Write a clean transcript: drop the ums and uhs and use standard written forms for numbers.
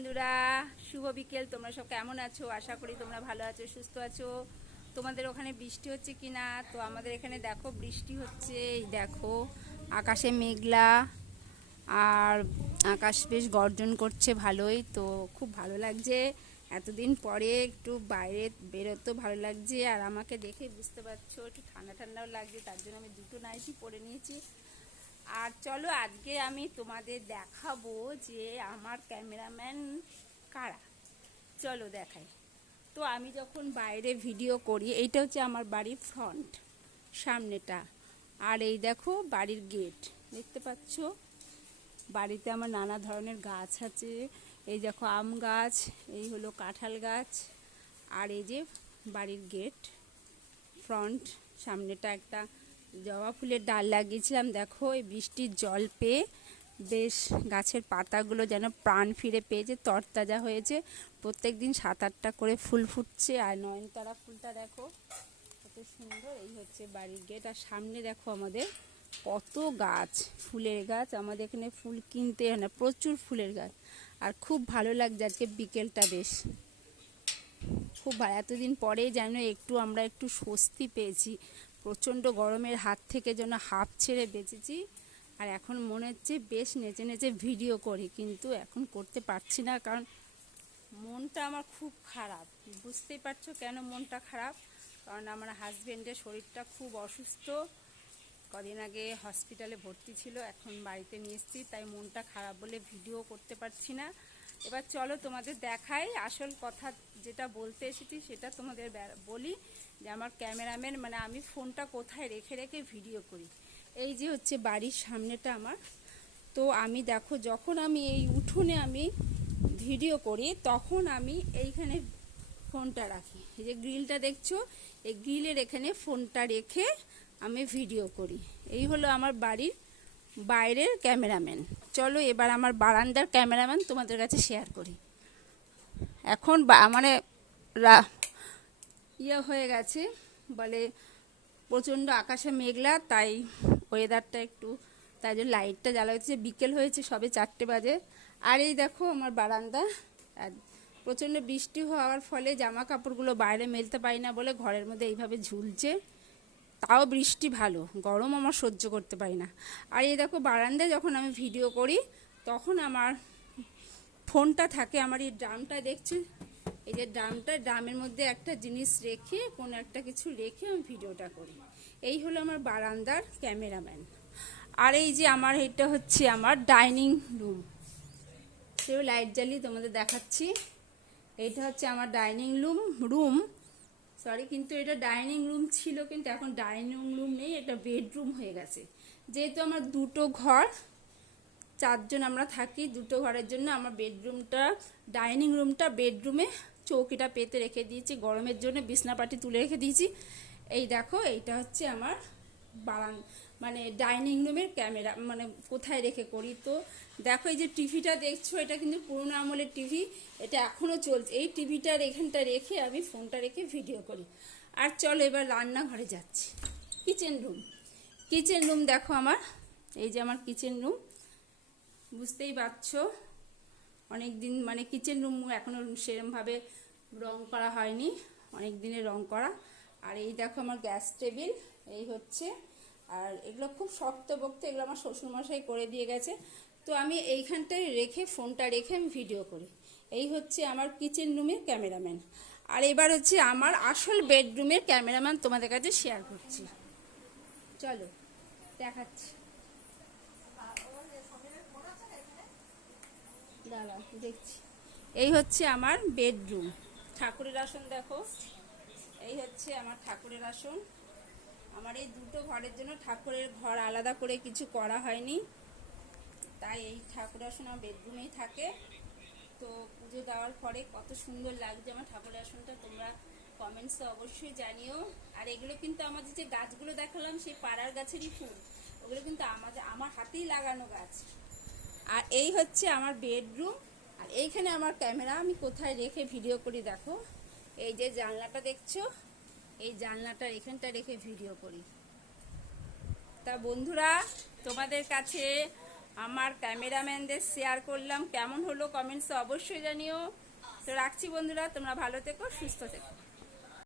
বন্ধুরা, শুভ বিকেল। তোমরা সব কেমন আছো? আশা করি তোমরা ভালো আছো, সুস্থ আছো। তোমাদের ওখানে বৃষ্টি হচ্ছে কি না? তো আমাদের এখানে দেখো বৃষ্টি হচ্ছে। এই দেখো আকাশে মেঘলা, আর আকাশ বেশ গর্জন করছে ভালোই। তো খুব ভালো লাগছে, এতদিন পরে একটু বাইরে বেরোতেও ভালো লাগছে। আর আমাকে দেখে বুঝতে পারছো একটু ঠান্ডা ঠান্ডাও লাগছে, তার জন্য আমি দুটো নাইটি পরে নিয়েছি। আর চলো আজকে আমি তোমাদের দেখাবো যে আমার ক্যামেরাম্যান কারা। চলো দেখাই। তো আমি যখন বাইরে ভিডিও করি, এইটা হচ্ছে আমার বাড়ির ফ্রন্ট, সামনেটা। আর এই দেখো বাড়ির গেট, দেখতে পাচ্ছ? বাড়িতে আমার নানা ধরনের গাছ আছে। এই দেখো আম গাছ, এই হলো কাঁঠাল গাছ, আর এই যে বাড়ির গেট ফ্রন্ট। সামনেটা একটা জবা ফুলের ডাল লাগিয়েছিলাম। দেখো এই বৃষ্টির জল পেয়ে বেশ গাছের পাতাগুলো যেন প্রাণ ফিরে পেয়েছে, তরতাজা হয়েছে। প্রত্যেক দিন 7-8টা করে ফুল ফুটছে। আর নয়নতারা ফুলটা দেখো কত সুন্দর। এই হচ্ছে বাড়ির গেট। আর সামনে দেখো আমাদের কত গাছ, ফুলের গাছ। আমাদের এখানে ফুল কিনতে হয় না, প্রচুর ফুলের গাছ। আর খুব ভালো লাগছে আজকে বিকেলটা, বেশ খুব ভালো। এতদিন পরে যেন আমরা একটু স্বস্তি পেয়েছি। প্রচণ্ড গরমের হাত থেকে যেন হাঁপ ছেড়ে বেঁচেছি। আর এখন মনে হচ্ছে বেশ নেচে নেচে ভিডিও করি, কিন্তু এখন করতে পারছি না, কারণ মনটা আমার খুব খারাপ। বুঝতেই পারছো কেন মনটা খারাপ? কারণ আমার হাজব্যান্ডের শরীরটা খুব অসুস্থ, কদিন আগে হসপিটালে ভর্তি ছিল, এখন বাড়িতে নিয়ে এসেছি, তাই মনটা খারাপ বলে ভিডিও করতে পারছি না। এবার চলো তোমাদের দেখাই আসল কথা, যেটা বলতে এসেছি সেটা তোমাদের বলি, যে আমার ক্যামেরাম্যান মানে আমি ফোনটা কোথায় রেখে রেখে ভিডিও করি। এই যে হচ্ছে বাড়ির সামনেটা আমার। তো আমি দেখো যখন আমি এই উঠোনে আমি ভিডিও করি, তখন আমি এইখানে ফোনটা রাখি। এই যে গ্রিলটা দেখছো, এই গ্রিলের এখানে ফোনটা রেখে আমি ভিডিও করি। এই হলো আমার বাড়ির বাইরের ক্যামেরাম্যান। চলো এবার আমার বারান্দার ক্যামেরাম্যান তোমাদের কাছে শেয়ার করি। এখন মানে হয়ে গেছে, বলে প্রচণ্ড আকাশে মেঘলা, তাই ওয়েদারটা একটু, তাই জন্য লাইটটা জ্বালা হচ্ছে। বিকেল হয়েছে, সবে 4টে বাজে। আর এই দেখো আমার বারান্দা। আর প্রচণ্ড বৃষ্টি হওয়ার ফলে জামা কাপড়গুলো বাইরে মেলতে পারি না বলে ঘরের মধ্যে এইভাবে ঝুলছে। তাও বৃষ্টি ভালো, গরম আমার সহ্য করতে পারি না। আর এই দেখো বারান্দায় যখন আমি ভিডিও করি, তখন আমার ফোনটা থাকে আমার এই ড্রামটা দেখছি। এই যে ড্রামের মধ্যে একটা জিনিস রেখে, কোনো একটা কিছু রেখে আমি ভিডিওটা করি। এই হলো আমার বারান্দার ক্যামেরাম্যান। আর এই যে আমার এটা হচ্ছে আমার ডাইনিং রুম। সেও লাইট জ্বালিয়ে তোমাদের দেখাচ্ছি। এইটা হচ্ছে আমার ডাইনিং রুম, সরি, কিন্তু এটা ডাইনিং রুম ছিল, কিন্তু এখন ডাইনিং রুম নেই, এটা বেডরুম হয়ে গেছে। যেহেতু আমার দুটো ঘর, 4জন আমরা থাকি, দুটো ঘরের জন্য আমার বেডরুমটা, ডাইনিং রুমটা বেডরুমে চৌকিটা পেতে রেখে দিয়েছি। গরমের জন্য বিছনাপাটি তুলে রেখে দিয়েছি। এই দেখো এইটা হচ্ছে আমার মানে ডাইনিং রুমের ক্যামেরা, মানে কোথায় রেখে করি। তো দেখো এই যে টিভিটা দেখছো, এটা কিন্তু পুরোনো আমলের টিভি, এটা এখনও চলছে। এই টিভিটার এখানটা রেখে আমি ফোনটা রেখে ভিডিও করি। আর চলো এবার রান্নাঘরে যাচ্ছি। কিচেন রুম দেখো আমার, এই যে আমার কিচেন রুম। বুঝতেই পারছো অনেক দিন, মানে কিচেন রুম এখনও সেরমভাবে রং করা হয়নি, অনেক দিনের রং করা। আর এই দেখো আমার গ্যাস টেবিল, এই হচ্ছে। আর এগুলো খুব শক্তপোক্ত, এগুলো আমার শ্বশুরমশাই করে দিয়ে গেছে। তো আমি এইখানটায় রেখে, ফোনটা রেখে আমি ভিডিও করি। এই হচ্ছে আমার কিচেন রুমের ক্যামেরাম্যান। আর এবার হচ্ছে আমার আসল বেডরুমের ক্যামেরাম্যান তোমাদের কাছে শেয়ার করছি। চলো দেখাচ্ছি, দাঁড়া দেখছি। এই হচ্ছে আমার বেডরুম। ঠাকুরের আসন দেখো, এই হচ্ছে আমার ঠাকুরের আসন। আমার এই দুটো ঘরের জন্য ঠাকুরের ঘর আলাদা করে কিছু করা হয়নি, তাই এই ঠাকুর আসন আমার বেডরুমেই থাকে। তো পুজো দেওয়ার পরে কত সুন্দর লাগছে আমার ঠাকুরের আসনটা, তোমরা কমেন্টসে অবশ্যই জানিও। আর এগুলো কিন্তু আমাদের যে গাছগুলো দেখালাম, সেই পাড়ার গাছেরই ফুল, ওগুলো কিন্তু আমার হাতেই লাগানো গাছ। আর এই হচ্ছে আমার বেডরুম। আর এইখানে আমার ক্যামেরা আমি কোথায় রেখে ভিডিও করি দেখো। এই যে জানলাটা দেখছো, এই জানলাটার এখানটা রেখে ভিডিও করি। তা বন্ধুরা, তোমাদের কাছে আমার ক্যামেরাম্যানদের শেয়ার করলাম, কেমন হলো কমেন্টসে অবশ্যই জানিও। তো রাখছি বন্ধুরা, তোমরা ভালো থেকো, সুস্থ থেকো।